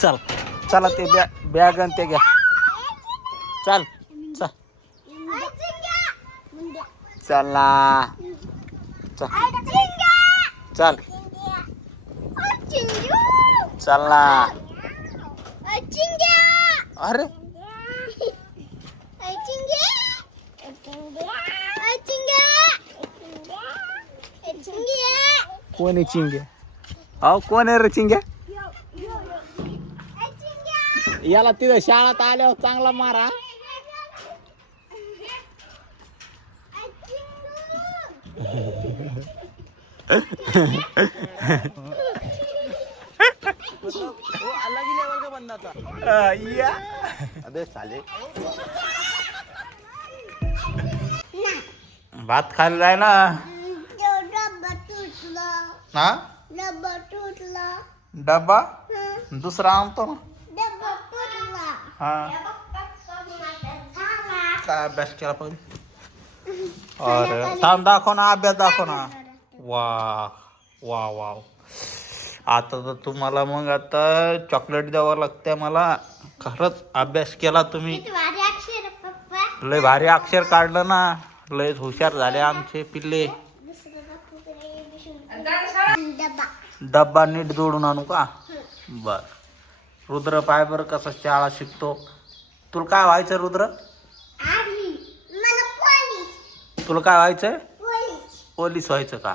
चल चला ते बॅग आणि ते घ्या. चल चल चला चल चला. अरे कोण आहे चिंग्या? अहो कोण आहे रे चिंग्या? याला तिथं शाळेत आल्यावर चांगला मारा. अबे साले भात खायला जाय ना. हा डब्बा दुसरा आणतो ना. हा काय अभ्यास केला पाहिजे. अरे थांब दाखव ना अभ्यास दाखव ना. वा वा वा. आता तर तुम्हाला मग आता चॉकलेट द्यावं लागते मला. खरंच अभ्यास केला तुम्ही. लय भारी अक्षर काढलं ना. लय हुशार झाले आमचे पिल्ले. डब्बा नीट जोडून आणू का? बर. रुद्र पाय बर कसं शाळा शिकतो. तुला काय व्हायचं रुद्र? तुला काय व्हायचंय? पोलीस व्हायचं का?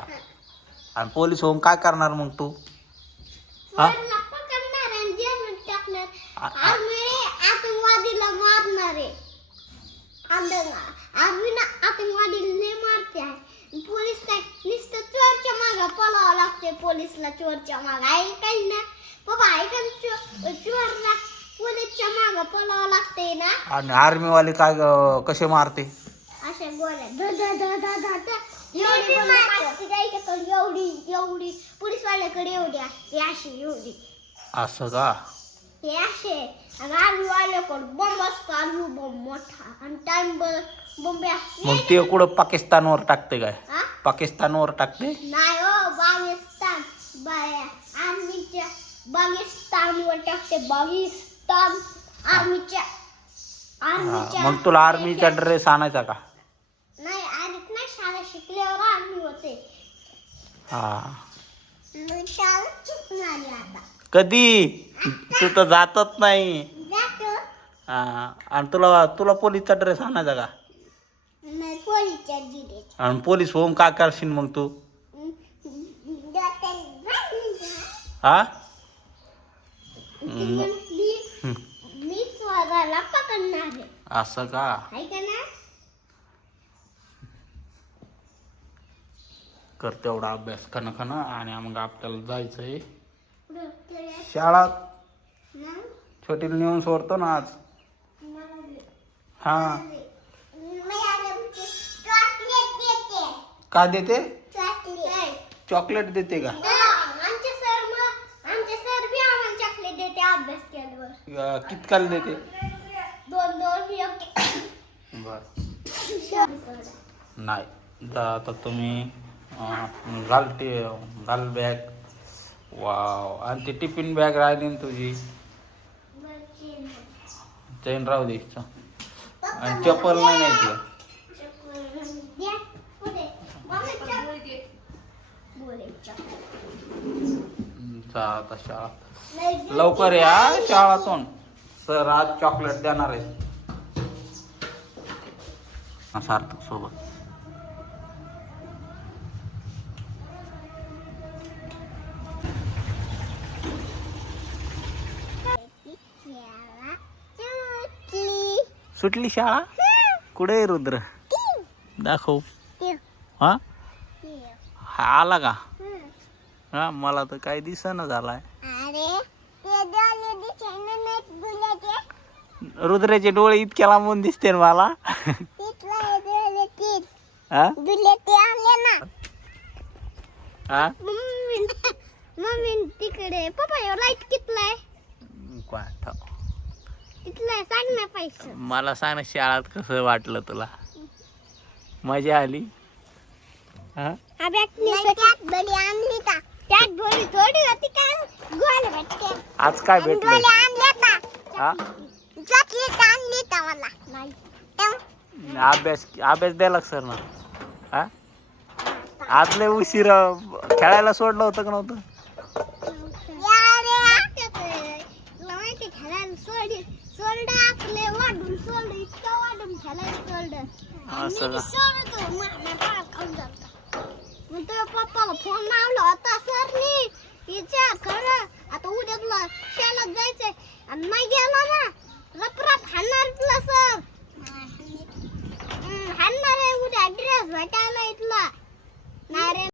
आणि पोलीस होऊन काय करणार मग तू? हा आतंकवादीला मारणारे आतंकवादीला मारते आहे. पोलीस काय नुसतं चोरच्या मागं पळावं लागते. पोलीसला चोरच्या मागं आहे काही ना बाबा आहे का? चोरला पोलीसच्या मागं पळावं लागते ना. आणि आर्मी वाले काय कसे मारते? अशा गोळ्या एवढी एवढी पोलीसवाल्याकडे एवढी असते अशी एवढी. असं का? हे असे आलू आल्याकडे बॉम्ब असतो. आलू बॉम्ब मोठा आणि टाइम बॉम्ब असते. मग ते कुठं पाकिस्तानवर टाकते काय? हा? पाकिस्तानवर टाकते? नाही हो पाकिस्तान आर्मीच्या पाकिस्तानवर टाकते. पाकिस्तान आर्मीच्या मग तुला आर्मीचा ड्रेस आणायचा का? नाही आधीच नाही शाळा शिकल्यावर आर्मी होते. हा शाळा शिकणार आता कधी? तू तर जातच नाही. जातो. हा आणि तुला तुला पोलीसचा ड्रेस आणायचा का? नाही पोलीसच्या जिरे आणि पोलीस होऊन काय करशील मग तू? हा मी स्वराला पकडणार आहे. असं का? आहे का ना? कर तेवढा अभ्यास खन आणि मग आपल्याला जायचंय शाळात. छोटीला नेऊन सोडतो ना आज. हा का देते? चॉकलेट देते का? आमचे सर बी आम्हाला चॉकलेट देते अभ्यास केल्यावर. कितकाला देते? 2 बर नाही जा आता तुम्ही घाल बॅग. वाव. आणि ती टिफिन बॅग राहिली ना तुझी. चैन राहू दे. आणि चप्पल नाही न्यायची. जा आता शाळा लवकर या शाळातून. सर आज चॉकलेट देणार आहे सार्थक सोबत. सुटली शाळा? कुठे आहे रुद्र? दाखव. हा आला का? हा मला तर काही दिसेना झालाय. रुद्राचे डोळे इतक्या लांबून दिसते मला. मम्मी तिकडे पप्पा लाईट कितलाय? तिथलाय सांग ना पैसे. मला सांग ना शाळेत कसं वाटलं तुला? मजा आली? हा बॅग त्यात बली आणली का? त्यात भरी थोडी होती का? गोल भेट आज काय भेटलंय आणले का हा चॉकलेट आणली का मला नाही अभ्यास द्यायला सर ना हा आज लय उशीर खेळायला सोडलं होतं का नव्हतं सोडलं आपले वाढून सोडलं इतकं वाढून खेळायला सोडलं असं का? मग तुझ्या पप्पाला फोन लावला होता सरनी विचार खरं आता उद्या तुला शेतात जायचंय आणि नाही गेला ना रपरप हाणणार तुला सर हाणणार आहे उद्या ड्रेस भेटायला इथला नाही रे